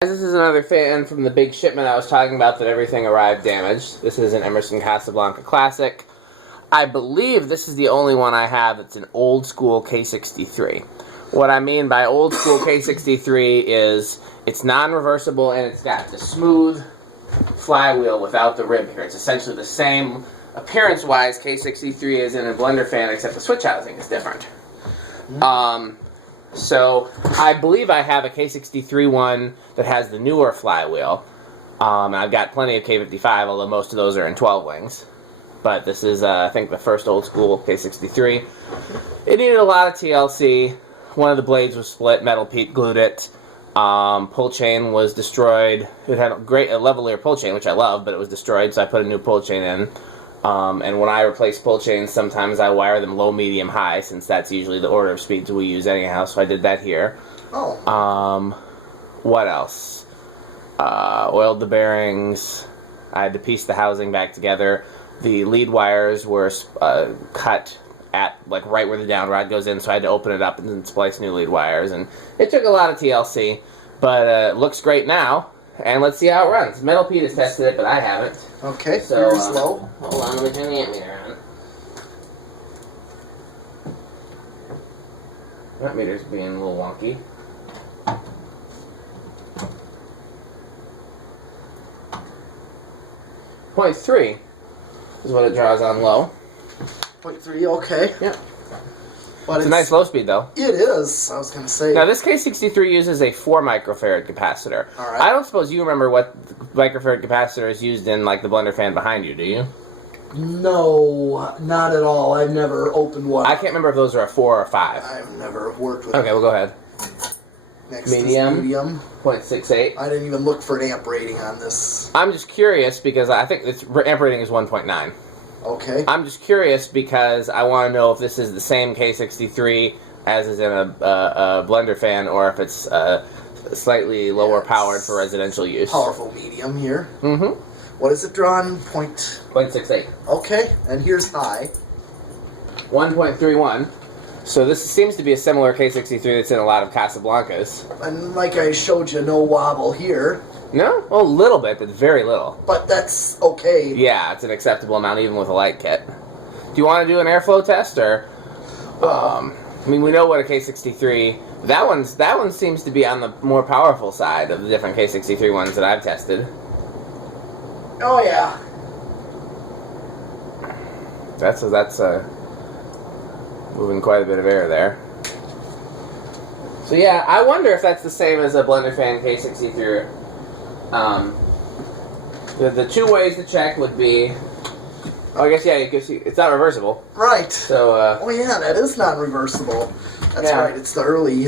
This is another fan from the big shipment I was talking about that everything arrived damaged. This is an Emerson Casablanca Classic. I believe this is the only one I have that's an old school K63. What I mean by old school K63 is it's non-reversible and it's got the smooth flywheel without the rib here. It's essentially the same appearance-wise K63 is in a blender fan, except the switch housing is different. So I believe I have a K63 one that has the newer flywheel. I've got plenty of K55, although most of those are in 12 wings. But this is, I think, the first old school K63. It needed a lot of TLC. One of the blades was split. Metal Pete glued it. Pull chain was destroyed. It had a level-ear pull chain, which I love, but it was destroyed, so I put a new pull chain in. And when I replace pull chains, sometimes I wire them low, medium, high, since that's usually the order of speeds we use anyhow, so I did that here. Oh. What else? Oiled the bearings. I had to piece the housing back together. The lead wires were cut at, like, right where the down rod goes in, so I had to open it up and then splice new lead wires. And it took a lot of TLC, but it looks great now. And let's see how it runs. Metal Pete has tested it, but I haven't. Okay, so very slow. Hold on, let me turn the ammeter on. That meter's being a little wonky. .3 is what it draws on low. 0.3, okay. Yeah. But It's a nice low speed, though. It is, I was going to say. Now, this K63 uses a 4 microfarad capacitor. All right. I don't suppose you remember what microfarad capacitor is used in, like, the blender fan behind you, do you? No, not at all. I've never opened one. I can't remember if those are a 4 or a 5. I've never worked with Okay, well, go ahead. Next Medium. is medium. 0.68. I didn't even look for an amp rating on this. I'm just curious because I think its amp rating is 1.9. Okay. I'm just curious because I want to know if this is the same K63 as is in a blender fan, or if it's slightly lower powered for residential use. Powerful medium here. Mm-hmm. What is it drawn? 0.68. Okay, and here's high. 1.31. So this seems to be a similar K63 that's in a lot of Casablancas. And like I showed you, no wobble here. No? Well, a little bit, but very little. But that's okay. Yeah, it's an acceptable amount even with a light kit. Do you want to do an airflow test, or? I mean, we know what a K63. That one seems to be on the more powerful side of the different K63 ones that I've tested. Oh yeah. That's moving quite a bit of air there. So yeah, I wonder if that's the same as a blender fan K63. The two ways to check would be, I guess, yeah, you can see it's not reversible. Right. So, oh yeah, that is non-reversible. That's yeah. right, it's the early.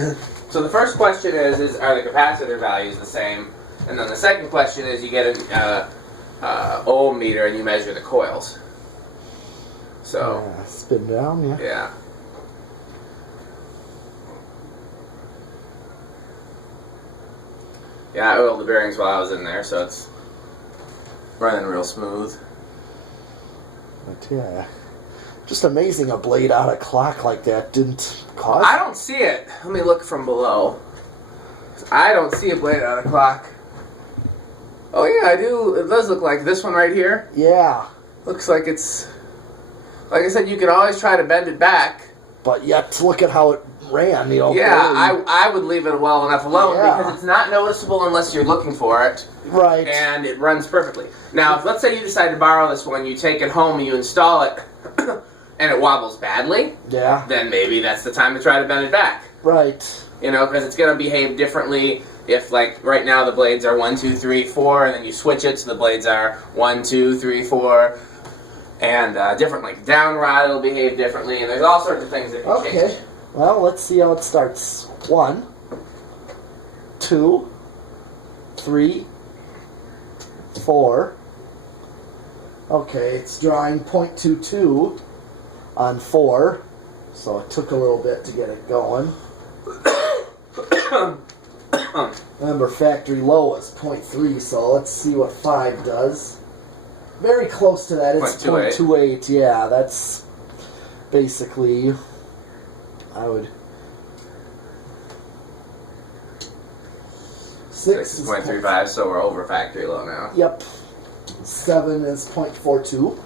So the first question is are the capacitor values the same? And then the second question is you get an ohm meter and you measure the coils. So, Yeah, spin down, yeah. yeah. Yeah, I oiled the bearings while I was in there, so it's running real smooth. But yeah, just amazing a blade out of clock like that didn't cause. I don't see it. Let me look from below. I don't see a blade out of clock. Oh yeah, I do. It does look like this one right here. Yeah. Looks like it's... Like I said, you can always try to bend it back. But yet, look at how it ran, you know. Yeah, really. I would leave it well enough alone Yeah. because it's not noticeable unless you're looking for it. Right. And it runs perfectly. Now, if let's say you decide to borrow this one, you take it home and you install it, and it wobbles badly, Yeah. then maybe that's the time to try to bend it back. Right. You know, because it's going to behave differently if, like, right now the blades are 1, 2, 3, 4, and then you switch it so the blades are 1, 2, 3, 4, and different, like, down rod will behave differently, and there's all sorts of things that can change. Okay. Well, let's see how it starts. 1, 2, 3, 4. Okay, it's drawing 0.22 on 4, so it took a little bit to get it going. Remember, factory low is 0.3, so let's see what 5 does. Very close to that. It's 0.28. Yeah, that's basically, I would 6 is 0.35, so we're over factory low now. Yep. 7 is 0.42.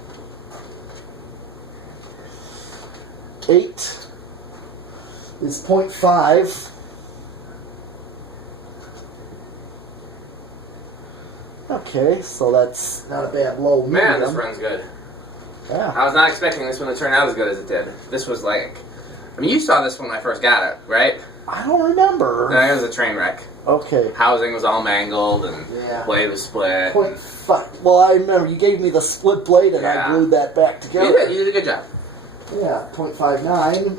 8 is 0.5. Okay, so that's not a bad low medium. Man, this run's good. Yeah. I was not expecting this one to turn out as good as it did. This was like... I mean, you saw this when I first got it, right? I don't remember. No, it was a train wreck. Okay. Housing was all mangled and blade was split. 0.5. Well, I remember you gave me the split blade and I glued that back together. You did a good job. Yeah, 0.59.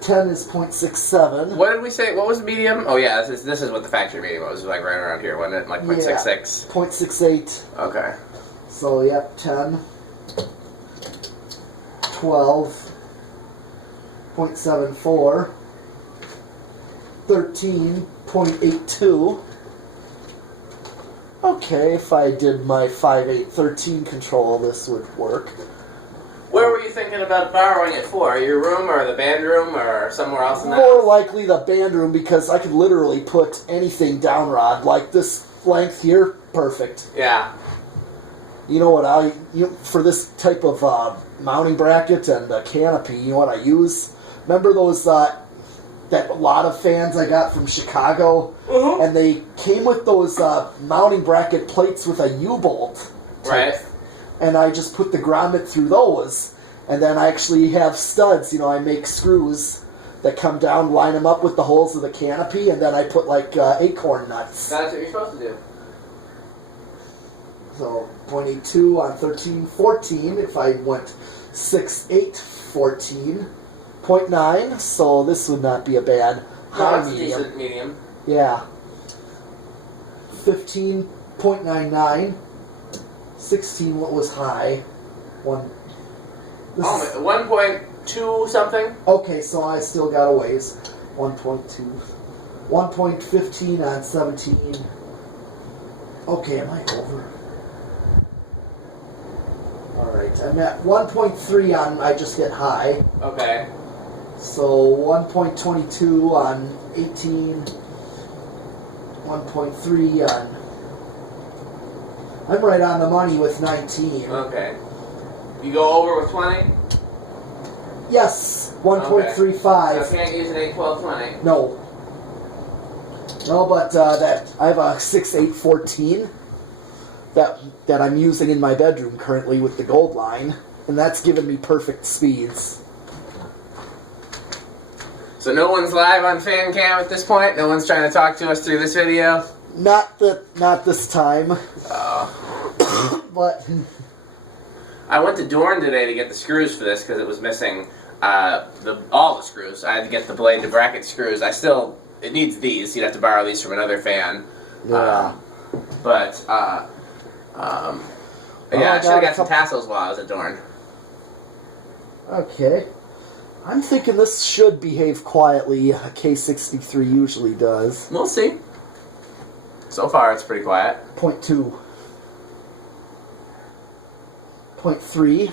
10 is 0.67. What did we say? What was the medium? Oh yeah, this is what the factory medium was. It was like right around here, wasn't it? Like 0.66. 0.68. Okay. So yep, 10, 12, 0.74, 13, 0.82. Okay, if I did my 5/8 control, this would work. Where were you thinking about borrowing it for? Your room or the band room or somewhere else in that? More likely the band room, because I could literally put anything down rod. Like this length here, perfect. Yeah. You know what for this type of mounting bracket and canopy, you know what I use? Remember those that lot of fans I got from Chicago? Mm-hmm. And they came with those mounting bracket plates with a U-bolt. Right. And I just put the grommet through those. And then I actually have studs. I make screws that come down, line them up with the holes of the canopy, and then I put like acorn nuts. That's what you're supposed to do. So 0.82 on 13, 14. If I went 6, 8, 14. 0.9. So this would not be a bad high medium. Decent medium. Yeah. 15.99. 16. What was high? 1.2 something. Okay, so I still got a ways. 1.2. 1.15 on 17. Okay, am I over? Alright, I'm at 1.3 on I just hit high. Okay. So 1.22 on 18. 1.3 on... I'm right on the money with 19. Okay. You go over with 20? Yes, 1.35. So can't use an 8, 12, 20. No. No, but that I have a 6, 8, 14 that I'm using in my bedroom currently with the gold line, and that's given me perfect speeds. So no one's live on fan cam at this point? No one's trying to talk to us through this video? Not this time. Oh. But I went to Dorn today to get the screws for this because it was missing all the screws. I had to get the blade to bracket screws. It needs these. You'd have to borrow these from another fan. Yeah. Yeah, I should have got some tassels while I was at Dorn. Okay. I'm thinking this should behave quietly. A K63 usually does. We'll see. So far, it's pretty quiet. 0.2. 0.3.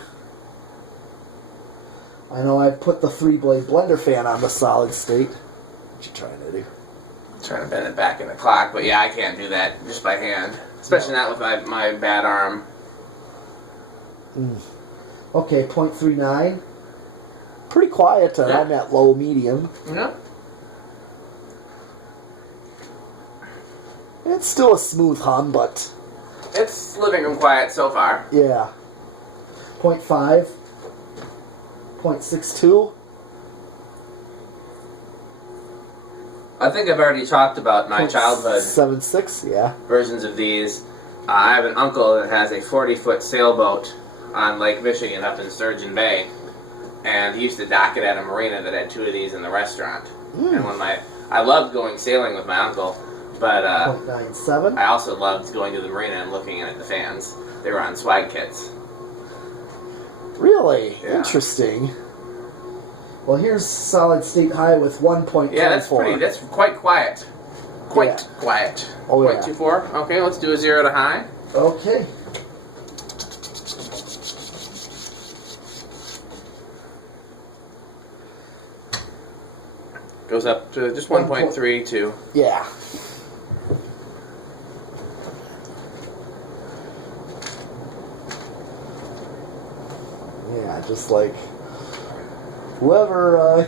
I know I put the 3-blade blender fan on the solid state. What you trying to do? I'm trying to bend it back in the clock, but yeah, I can't do that just by hand. Especially not with my bad arm. Okay, 0.39. Pretty quiet, and I'm at low medium. Yeah. It's still a smooth hum, but... It's living room quiet so far. Yeah. 0.5. 0.62. I think I've already talked about my childhood 7.6, yeah. versions of these. I have an uncle that has a 40-foot sailboat on Lake Michigan up in Sturgeon Bay. And he used to dock it at a marina that had 2 of these in the restaurant. And I loved going sailing with my uncle, but 0.97. I also loved going to the marina and looking at the fans. They were on swag kits. Really? Yeah. Interesting. Well, here's solid state high with 1.24. Yeah, that's quite quiet. Quite quiet. Oh, 0.24. Okay, let's do a 0 to high. Okay. Goes up to just 1.32. Yeah. just like whoever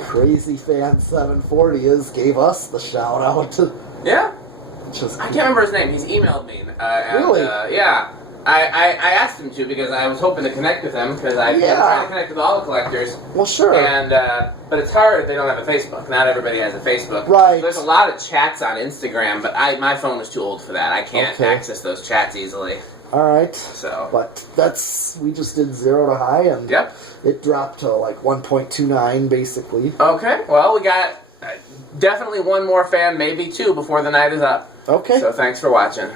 Crazy Fan 740 is gave us the shout out. Yeah. Just I can't remember his name. He's emailed me. Really? Yeah. I asked him to because I was hoping to connect with him because I'm trying to connect with all the collectors. Well, sure. And but it's hard if they don't have a Facebook. Not everybody has a Facebook. Right. So there's a lot of chats on Instagram, but my phone is too old for that. I can't access those chats easily. All right. So. But we just did 0 to high, and it dropped to like 1.29 basically. Okay. Well, we got definitely one more fan, maybe two, before the night is up. Okay. So thanks for watching.